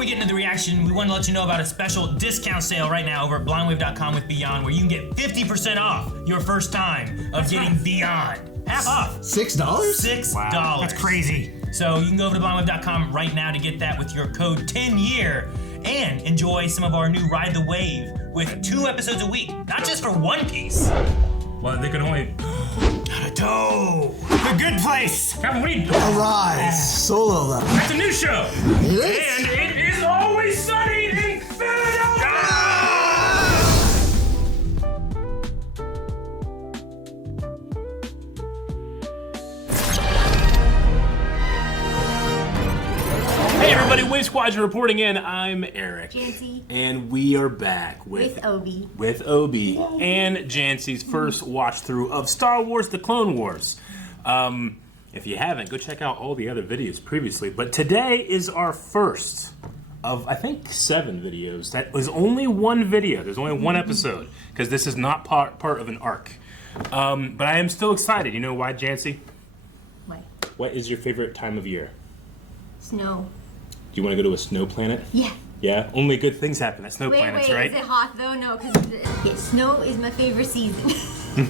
we get into the reaction, we want to let you know about a special discount sale right now over at blindwave.com with Beyond, where you can get 50% off your first time of getting Beyond. Half off. $6? $6. Wow, that's crazy. So you can go over to blindwave.com right now to get that with your code 10YEAR and enjoy some of our new Ride the Wave with 2 episodes a week, not just for One Piece. Well, they could only... Naruto. The Good Place. Kevin, what are you doing? Arise, solo level. It's a new show. It is? And it is always sunny in Philadelphia. Hey everybody, Wave Squadron reporting in. I'm Eric. Janci. And we are back with Obi. With Obi and Janci's first watch through of Star Wars The Clone Wars. If you haven't, go check out all the other videos previously. But today is our first of, I think, 7 videos. That was only one video. There's only one episode because this is not part of an arc. But I am still excited. You know why, Janci? Why? What is your favorite time of year? Snow. Do you want to go to a snow planet? Yeah. Yeah? Only good things happen at snow planets, wait, right? is it hot though? No, because snow is my favorite season.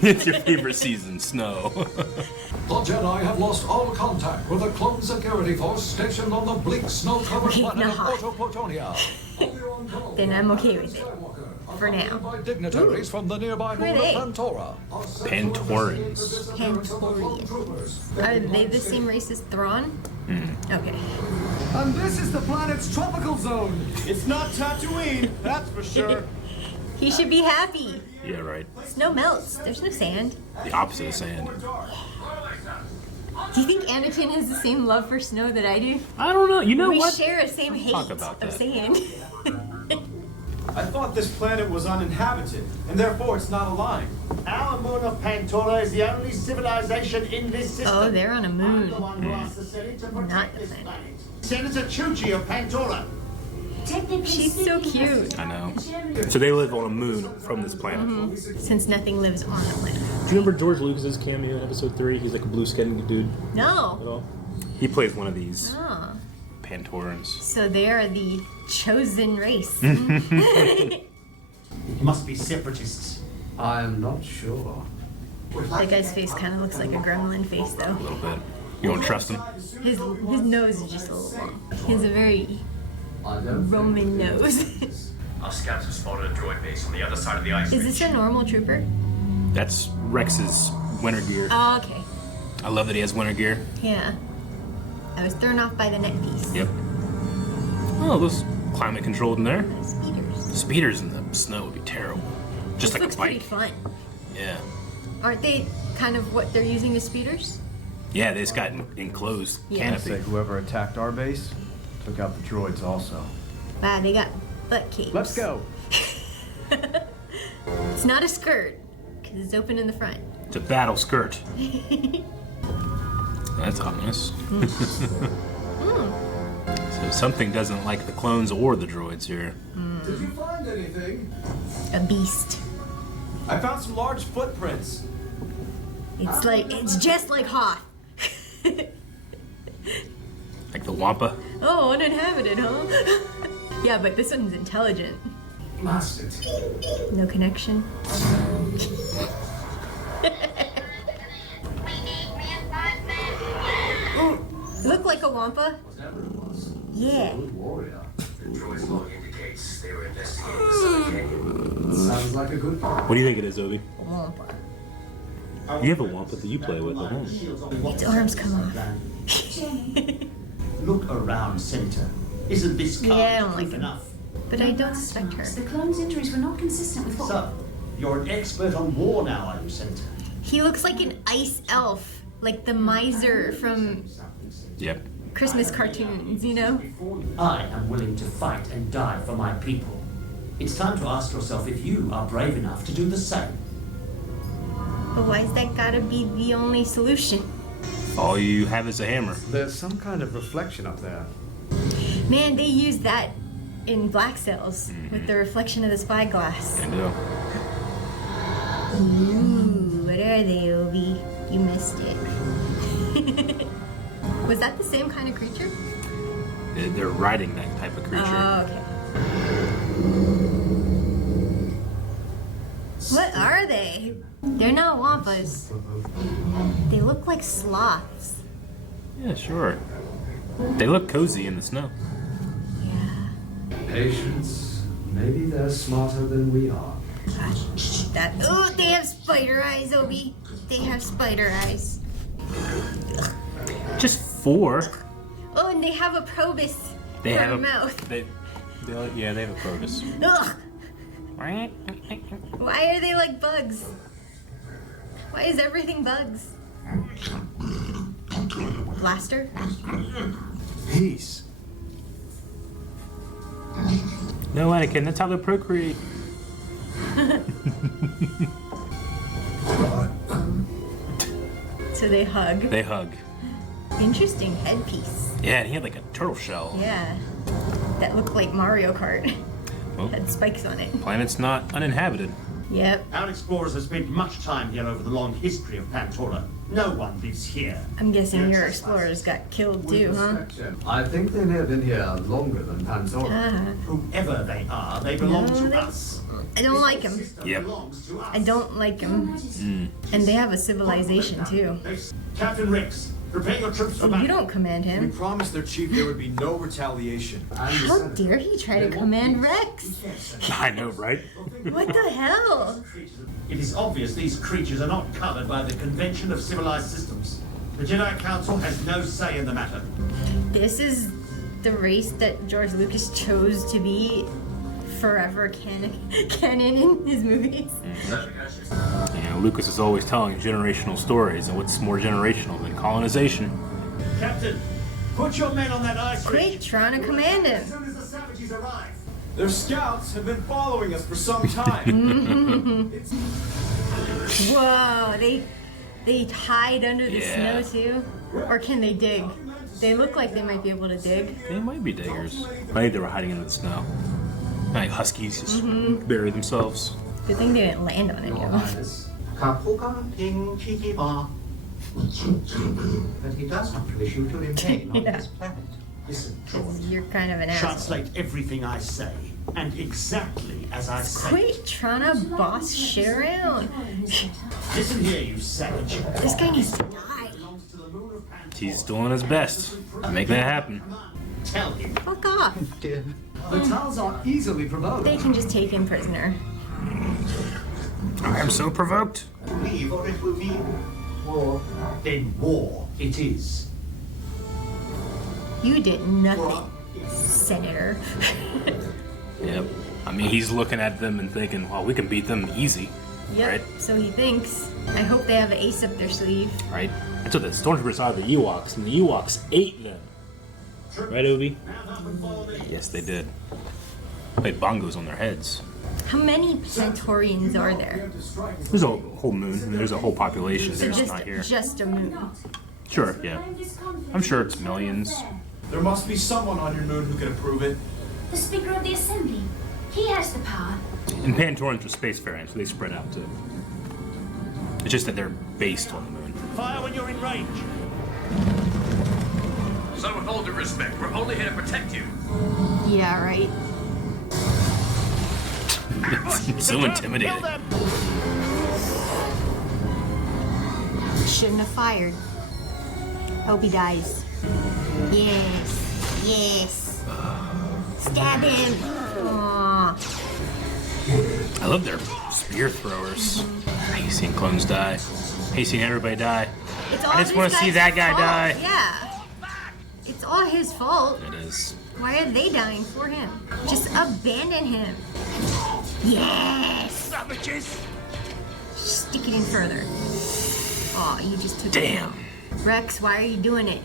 It's your favorite season, snow. The Jedi have lost all contact with the clone security force stationed on the bleak snow-covered Okay, planet of not. Autopotonia. Then I'm okay with it. For now. By dignitaries from the nearby Who are moon they? of Pantora. Pantorans. Pantorians. Are they the same race as Thrawn? Okay. And this is the planet's tropical zone. It's not Tatooine, that's for sure. He should be happy. Yeah, right. Snow melts. There's no sand. The opposite of sand. Do you think Anakin has the same love for snow that I do? I don't know. You know We what? share a same hate talk about of that. sand. I thought this planet was uninhabited, and therefore it's not aligned. Our moon of Pantora is the only civilization in this system. Oh, they're on a moon. I'm the one who asked the Senate to protect Not the this planet. planet. Senator Chuchi of Pantora. She's so cute. I know. So they live on a moon from this planet. Since nothing lives on the planet. Do you remember George Lucas's cameo in Episode 3? He's like a blue-skinned dude at No. all. He plays one of these Oh. Pantorans. So they are the chosen race. It must be separatists. I'm not sure. That guy's face kind of looks like a gremlin face, though. A little bit. You don't trust him? His nose is just a little long. He has a very Roman nose. Our scouts have spotted a droid base on the other side of the ice Is this a normal trooper? That's Rex's winter gear. Oh, okay. I love that he has winter gear. Yeah. I was thrown off by the neck piece. Yep. Oh, those climate controlled in there. Speeders. Speeders in the snow would be terrible. Just This like looks a pretty bike. fun. Yeah. Aren't they kind of what they're using as speeders? Yeah, they just got enclosed Yeah. Say canopy. whoever attacked our base took out the droids also. Wow, they got butt capes. Let's go. It's not a skirt, because it's open in the front. It's a battle skirt. That's ominous. So something doesn't like the clones or the droids here. Did you find anything? A beast. I found some large footprints. It's just like Hoth. Like the Wampa. Oh, uninhabited, huh? Yeah, but this one's intelligent. Blasted. No connection. Look like a Wampa? Yeah. The droid's log indicates they were investigating the Southern Canyon. Sounds like a good plan. What do you think it is, Obi? Wampa. You have a Wampa that you play with at home. Its arms come off. Look around, Senator. Isn't this Yeah, I don't like proof him. enough? But I don't suspect her. The clone's injuries were not consistent with what... So, you're an expert on war now, are you, Senator? He looks like an ice elf. Like the miser from Yep. Christmas cartoons, you know? I am willing to fight and die for my people. It's time to ask yourself if you are brave enough to do the same. But why's that gotta be the only solution? All you have is a hammer. There's some kind of reflection up there. Man, they use that in Black Cells with the reflection of the spyglass. I know. Ooh, what are they, Obi? You missed it. Was that the same kind of creature? They're riding that type of creature. Oh, okay. What are they? They're not wampas. They look like sloths. Yeah, sure. They look cozy in the snow. Yeah. Patience. Maybe they're smarter than we are. That. Oh, they have spider eyes, Obi. They have spider eyes. Just 4. Oh, and they have a probus They for have a a mouth. They have a probus. Ugh. Why are they like bugs? Why is everything bugs? Blaster? Peace. No, Anakin, that's how they procreate. So they hug. They hug. Interesting headpiece. Yeah, and he had like a turtle shell. Yeah. That looked like Mario Kart. Well, Had spikes on it. planet's not uninhabited. Yep. Our explorers have spent much time here over the long history of Pantora. No one lives here. I'm guessing your explorers got killed too, huh? I think they may have been here longer than Pandora. Uh-huh. Whoever they are, they belong No, to they- us. I don't like them. Yep. Belongs to us. I don't like them. And they have a civilization too. Captain Rex, prepare your troops for Oh, you battle. don't command We him. promised their chief there would be no retaliation. How dare he try to command Rex? I know, right? What the hell? It is obvious these creatures are not covered by the Convention of Civilized Systems. The Jedi Council has no say in the matter. This is the race that George Lucas chose to be forever canon in his movies. Yeah, Lucas is always telling generational stories, and what's more generational than colonization? Captain, put your men on that ice Quit ridge. trying to command As him. soon as the savages arrive. Their scouts have been following us for some time. Whoa, they hide under the Yeah. snow too? Or can they dig? They look like they might be able to dig. They might be diggers. I think they were hiding in the snow. Like huskies just bury themselves. Good thing they didn't land on any of them. But he does not wish you to remain on this planet. Listen, You're kind of an asshole. translate everything I say, and exactly as I say. Quit trying to boss shit around. Listen here, you savage. This guy needs to die. He's doing his best to make that happen. Tell him. Fuck off. The Talz are easily provoked. They can just take him prisoner. I am so provoked. Leave or it will be war. Then war it is. You did nothing, Senator. Yep. I mean, he's looking at them and thinking, well, we can beat them easy. Yep, Right? so he thinks. I hope they have an ace up their sleeve. Right? That's what the stormtroopers saw the Ewoks, and the Ewoks ate them. Right, Obi? Yes, they did. Played bongos on their heads. How many Centaurians are there? There's a whole moon, and there's a whole population. They're just Just, not here. just a moon. Sure, yeah. I'm sure it's millions. There must be someone on your moon who can approve it. The Speaker of the Assembly. He has the power. And Pantorans are spacefaring, so they spread out too. It's just that they're based on the moon. Fire when you're in range. So with all due respect, we're only here to protect you. Yeah, right. So intimidating. Shouldn't have fired. Hope he dies. Yes. Yes. Stab him. Aww. I love their spear throwers. I hate seeing clones die. I hate seeing everybody die. It's all I just this want to see guy's that guy fault. die. Yeah. It's all his fault. It is. Why are they dying for him? Just abandon him. Yes! Savages! Stick it in further. Aw, you just took Damn. it. Rex, why are you doing it?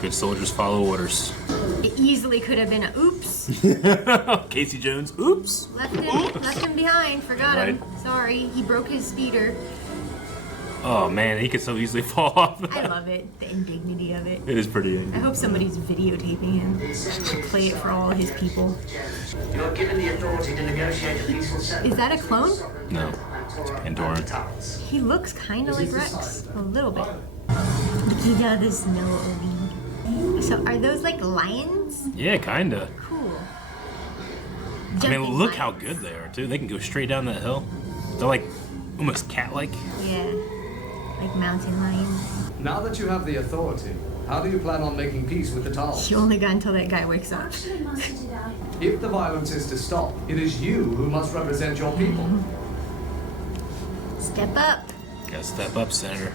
Good soldiers follow orders. It easily could have been a oops. Casey Jones, oops. Left him behind. Forgot him. Right. Sorry, he broke his speeder. Oh man, he could so easily fall off. I love it. The indignity of it. It is pretty. I hope somebody's videotaping him. Play it for all his people. You are given the authority to negotiate a peaceful settlement. Is that a clone? No, it's Pandoran. He looks kind of like Rex. A little bit. He does know, Obi. So are those like lions? Yeah, kinda. Cool. I mean, Jumping look how lions. good they are, too. They can go straight down that hill. They're like almost cat-like. Yeah. Like mountain lions. Now that you have the authority, how do you plan on making peace with the Talz? You only got until that guy wakes up. Actually, Master Jedi, If the violence is to stop, it is you who must represent your people. Step up. Gotta step up, Senator.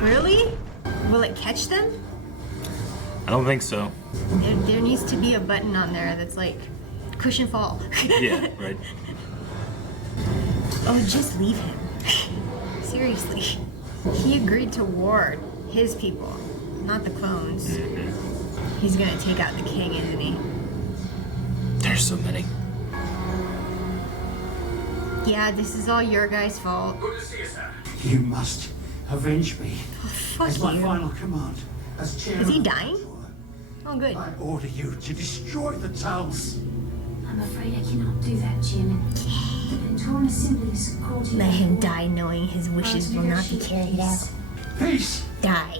Really? Will it catch them? I don't think so. There needs to be a button on there that's like cushion fall. Yeah, right. Oh, just leave him. Seriously. He agreed to ward his people, not the clones. He's gonna take out the king, isn't he? There's so many. Yeah, this is all your guys' fault. Good to see you, sir. You must avenge me. Fuck As my you. final command. As chairman Is he of the dying? Squadron, Oh, good. I order you to destroy the Talz. I'm afraid I cannot do that, Chairman. The Pentoran Assembly is called to Let him die knowing his wishes will not be carried out. Peace. Die.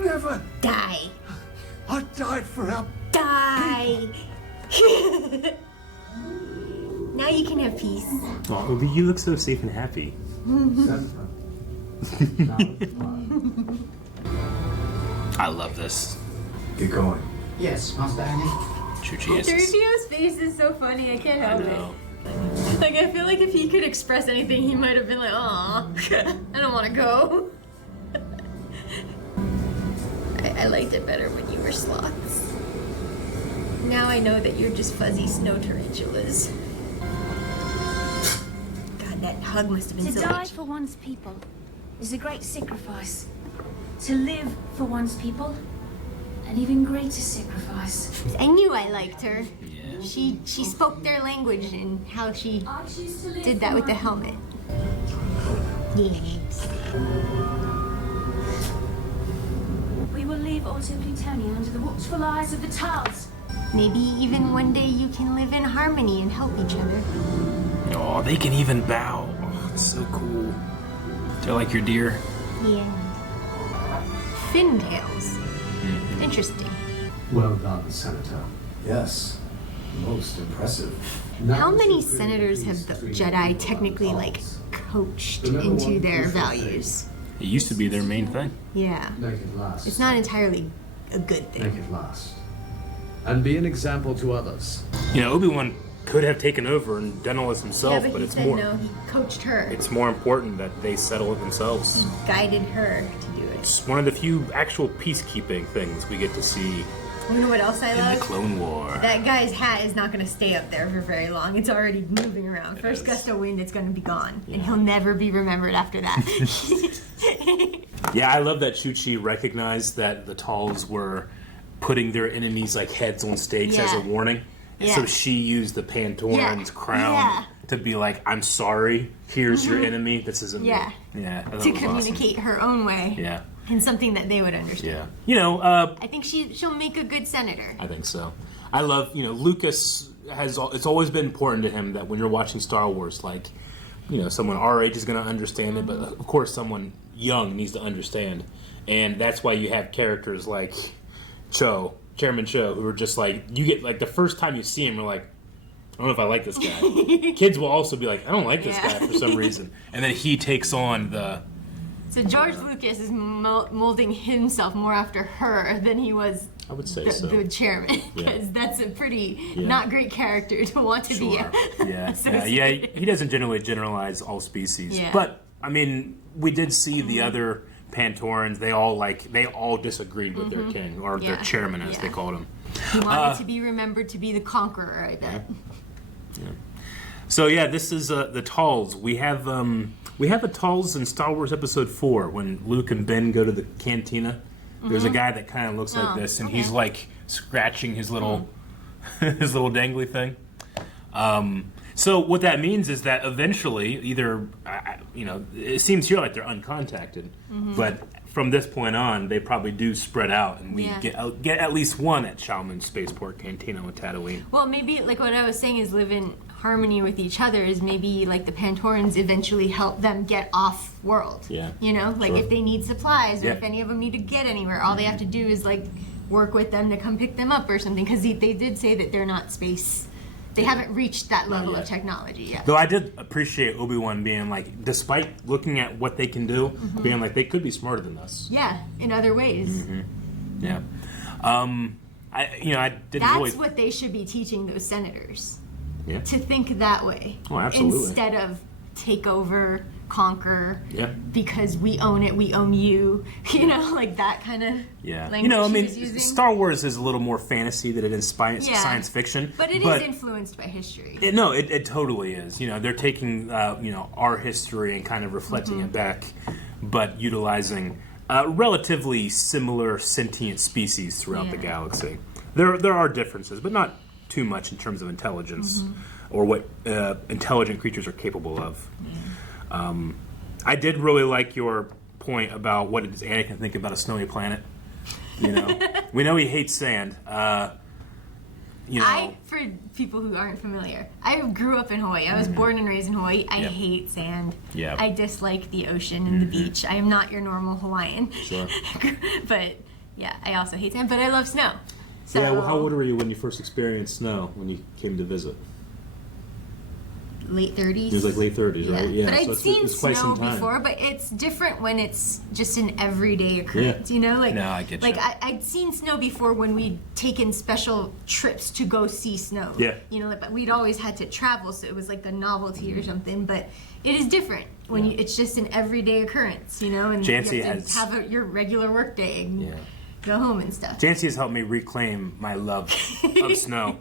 Never. Die. I died for our Die. Now you can have peace. Oh, Obi, you look so safe and happy. I love this. Get going. Yes, Master Anakin. Chuchi 3PO's face is so funny, I can't I help know. it. Like, I feel like if he could express anything, he might have been like, aw, I don't want to go. I liked it better when you were sloths. Now I know that you're just fuzzy snow tarantulas. God, that hug must have been To so die rich. for one's people is a great sacrifice. To live for one's people, an even greater sacrifice. I knew I liked her. Yeah. She spoke their language and how she I choose to live did that for with the my helmet. Yes. We will leave Auto Plutonia under the watchful eyes of the Talz. Maybe even one day you can live in harmony and help each other. Oh, they can even bow. Oh, it's so cool. They're like your deer. Yeah. Fin tails. Interesting. Well done, Senator. Yes, most impressive. Now How many to bring senators peace have the between Jedi you technically and the like Talz. coached The number into one their crucial values? It used to be their main thing. Yeah. Make it last. It's not entirely a good Make thing. it last. And be an example to others. You know, Obi-Wan could have taken over and done all this himself, Yeah, but he it's said more no, he coached her. it's more important that they settle it themselves. Guided her to do it. It's one of the few actual peacekeeping things we get to see You know what else I in the love? Clone War. That guy's hat is not going to stay up there for very long. It's already moving around. First is. gust of wind, it's going to be gone. And he'll never be remembered after that. Yeah, I love that Chuchi recognized that the Talz were putting their enemies like heads on stakes as a Yeah. warning. And Yeah. so she used the Pantoran's crown Yeah. to be like, I'm sorry, here's your enemy, this isn't Yeah. me. Yeah. I thought to it was awesome. communicate her own way. Yeah. And something that they would understand. Yeah. You know, I think she'll make a good senator. I think so. I love, you know, Lucas it's always been important to him that when you're watching Star Wars, like, you know, someone our age is going to understand it, but of course someone young needs to understand. And that's why you have characters like Chairman Cho, who are just like, you get, like, the first time you see him, you're like, I don't know if I like this guy. Kids will also be like, I don't like this Yeah. guy for some reason. And then he takes on the... So George Lucas is molding himself more after her than he was I would say the, so. the chairman. Because Yeah. that's a pretty Yeah. not great character to want to be Sure. Yeah. associated. He doesn't generally generalize all species. Yeah. But I mean, we did see the other Pantorans. They all disagreed with their king or their Yeah. chairman, as they Yeah. called him. He wanted to be remembered to be the conqueror, I bet. So yeah, this is the Talz. We have a Talz in Star Wars Episode 4 when Luke and Ben go to the cantina. There's a guy that kind of looks like Oh, this, and okay. he's like scratching his little his little dangly thing. So what that means is that eventually, either it seems here like they're uncontacted, but from this point on, they probably do spread out, and we Yeah. get at least one at Shalman's Spaceport Cantina with Tatooine. Well, maybe like what I was saying is live in harmony with each other. Is maybe like the Pantorans eventually help them get off world. Yeah. You know, like Sure. if they need supplies or Yeah. if any of them need to get anywhere, all they have to do is like work with them to come pick them up or something. Because they did say that they're not space. They haven't reached that level of technology yet. Though I did appreciate Obi-Wan being like, despite looking at what they can do, being like, they could be smarter than us. Yeah, in other ways. Yeah. I didn't That's really... what they should be teaching those senators. Yeah. To think that way. Oh, absolutely. Instead of take over, conquer, Yeah. because we own it, we own you. You know, like that kind of Yeah. language You know, I he mean, was using. Star Wars is a little more fantasy than it is Yeah. science fiction. But it is influenced by history. It totally is. You know, they're taking our history and kind of reflecting it back, but utilizing relatively similar sentient species throughout the galaxy. There are differences, but not too much in terms of intelligence or what intelligent creatures are capable of. I did really like your point about what does Anakin think about a snowy planet. You know, we know he hates sand. For people who aren't familiar, I grew up in Hawaii. I was born and raised in Hawaii. I hate sand. Yep. I dislike the ocean and the beach. I am not your normal Hawaiian. Sure. But yeah, I also hate sand, but I love snow. So, Yeah, well, how old were you when you first experienced snow, when you came to visit? Late 30s. It was like late 30s, right? Yeah, but so I'd it's seen quite snow some time. before, but it's different when it's just an everyday occurrence, you know? Like, No, I get like you. I'd seen snow before when we'd taken special trips to go see snow. Yeah. You know, but we'd always had to travel, so it was like a novelty or something, but it is different when it's just an everyday occurrence, you know? And Janci you have has- to have your regular work day and Yeah. go home and stuff. Janci has helped me reclaim my love of snow.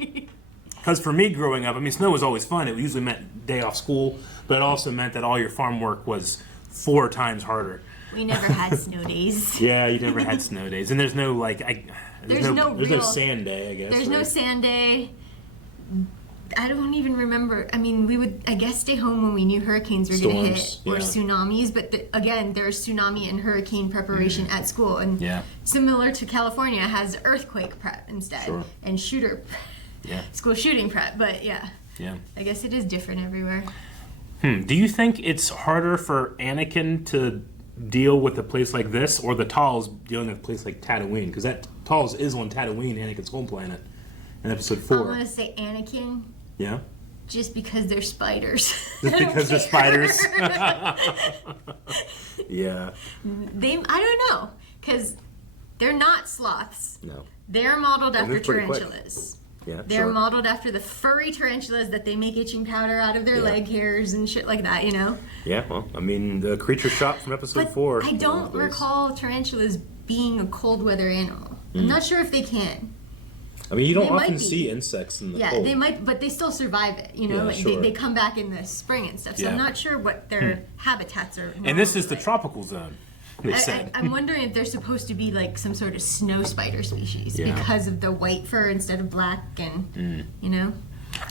Because for me growing up, I mean, snow was always fun. It usually meant day off school, but it also meant that all your farm work was 4 times harder. We never had snow days. Yeah, you never had snow days. And there's no, there's no real- sand day, I guess. There's no right? sand day. I don't even remember. I mean, we would, I guess, stay home when we knew hurricanes were going to hit Storms, or yeah. tsunamis. But again, there's tsunami and hurricane preparation at school. And Yeah. similar to California, has earthquake prep instead. Sure. And shooter, Yeah. school shooting prep. But yeah, Yeah. I guess it is different everywhere. Do you think it's harder for Anakin to deal with a place like this, or the Talz dealing with a place like Tatooine? Because that Talz is on Tatooine, Anakin's home planet, in Episode 4. I'm going to say Anakin. Yeah? Just because they're spiders. Just because they're spiders? Yeah. I don't know. Because they're not sloths. No. They're modeled after move pretty quick. tarantulas. Yeah, They're sure. modeled after the furry tarantulas that they make itching powder out of their leg hairs and shit like that, you know? Yeah, well, I mean, the creature shot from Episode But 4. I don't recall tarantulas being a cold weather animal. I'm not sure if they can. I mean, you don't They might often be. see insects in the Yeah, cold. they might, but they still survive it, you know? Yeah, like sure. they come back in the spring and stuff, so Yeah. I'm not sure what their habitats are. And this is the normally tropical zone, they like. said. I'm wondering if they're supposed to be like some sort of snow spider species Yeah. because of the white fur instead of black and, you know?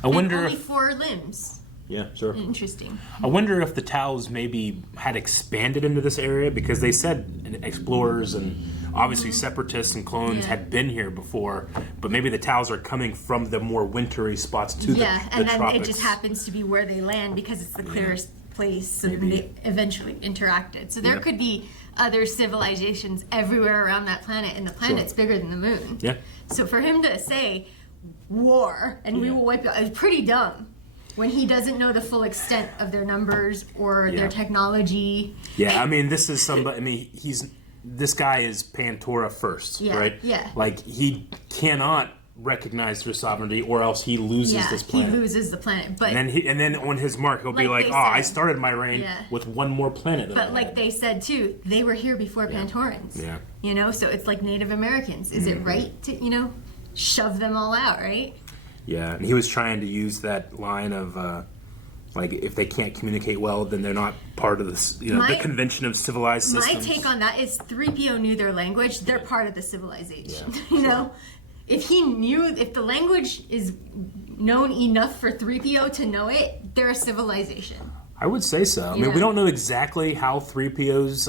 I wonder and only if... 4 limbs. Yeah, sure. Interesting. I wonder if the Talz maybe had expanded into this area, because they said explorers and obviously separatists and clones Yeah. had been here before, but maybe the Talz are coming from the more wintry spots to Yeah, the and then tropics. it just happens to be where they land because it's the clearest place, so then Maybe. they eventually interacted. So there Yeah. could be other civilizations everywhere around that planet, and the planet's bigger than the moon. Yeah. So for him to say war and we Yeah. will wipe it out is pretty dumb when he doesn't know the full extent of their numbers or Yeah. their technology. Yeah, I mean, this is somebody. I mean, this guy is Pantora first, Yeah, right? yeah. Like he cannot recognize their sovereignty, or else he loses Yeah, this he planet. loses the planet. But And then on his mark, he'll be Like like, they "Oh, I said. started my reign Yeah. with one more planet." Than I But like had." they said too, they were here before Pantorans. Yeah. You know, so it's like Native Americans. Is it right to, you know, shove them all out, right? Yeah, and he was trying to use that line of, like, if they can't communicate well, then they're not part of this, the My- convention of civilized My systems. take on that is 3PO knew their language. They're part of the civilization. You know, if the language is known enough for 3PO to know it, they're a civilization. I would say so. I mean, Yeah. we don't know exactly how 3PO's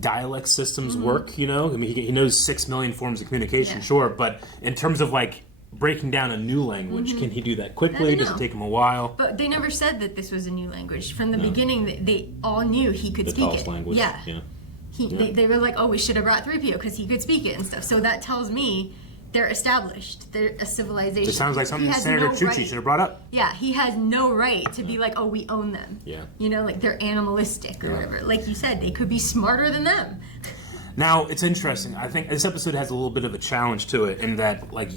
dialect systems work, you know? I mean, he knows 6 million forms of communication, sure, but in terms of like breaking down a new language, can he do that quickly? Does it take him a while? But they never said that this was a new language. From the beginning, they all knew he could speak Talz it. language. Yeah. They were like, oh, we should have brought 3PO because he could speak it and stuff. So that tells me they're established. They're a civilization. It sounds like something He has Senator no Chuchi right- should have brought up. Yeah, he has no right to be like, oh, we own them. Yeah. You know, like they're animalistic or whatever. Like you said, they could be smarter than them. Now, it's interesting. I think this episode has a little bit of a challenge to it in that, like,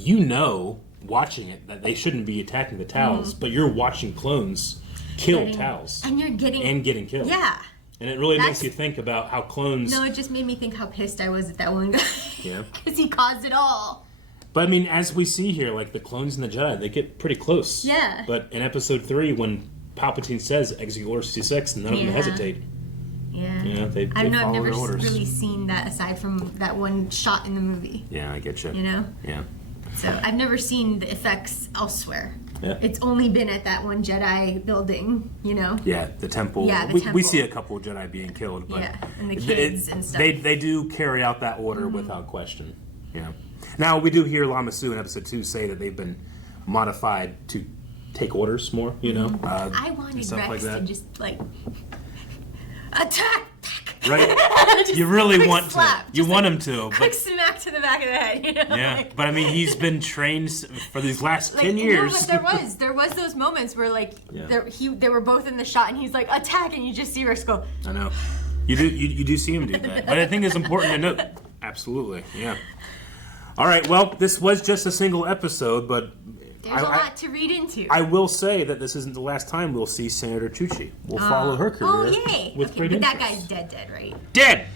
watching it, that they shouldn't be attacking the Talz, but you're watching clones kill Talz. And you're getting killed. Yeah. And it really makes you think about how clones... No, it just made me think how pissed I was at that one guy. Yeah. Because he caused it all. But, I mean, as we see here, like, the clones and the Jedi, they get pretty close. Yeah. But in Episode 3, when Palpatine says, execute Order 66, none of them hesitate. Yeah. Yeah, they I've follow never their orders. really seen that aside from that one shot in the movie. Yeah, I get you. You know? Yeah. So I've never seen the effects elsewhere. Yeah. It's only been at that one Jedi building, you know? Yeah, the temple. Yeah, the we temple. see a couple of Jedi being killed, but Yeah, and the kids and stuff. They do carry out that order without question. Yeah. Now we do hear Lama Su in Episode 2 say that they've been modified to take orders more. You know, I and wanted stuff Rex like that. to just like attack. Right? Just You really quick want slap, to. You just want like him to, quick but smack to the back of the head. You know? yeah. Like, But I mean, he's been trained for these last 10 no, years. but there was those moments where like they were both in the shot and he's like attack and you just see Rex go. I know. You do see him do that. But I think it's important to note. Absolutely, yeah. All right, well, this was just a single episode, but There's a lot to read into. I will say that this isn't the last time we'll see Senator Chuchi. We'll follow her career yay! with great but that interest. guy's dead, right? Dead!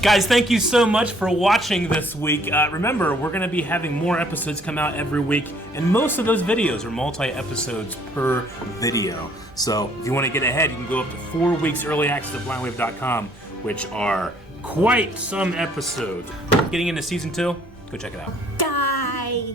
Guys, thank you so much for watching this week. Remember, we're going to be having more episodes come out every week, and most of those videos are multi-episodes per video. So if you want to get ahead, you can go up to 4 weeks early access at blindwave.com, which are quite some episodes. Getting into Season 2, go check it out. Die!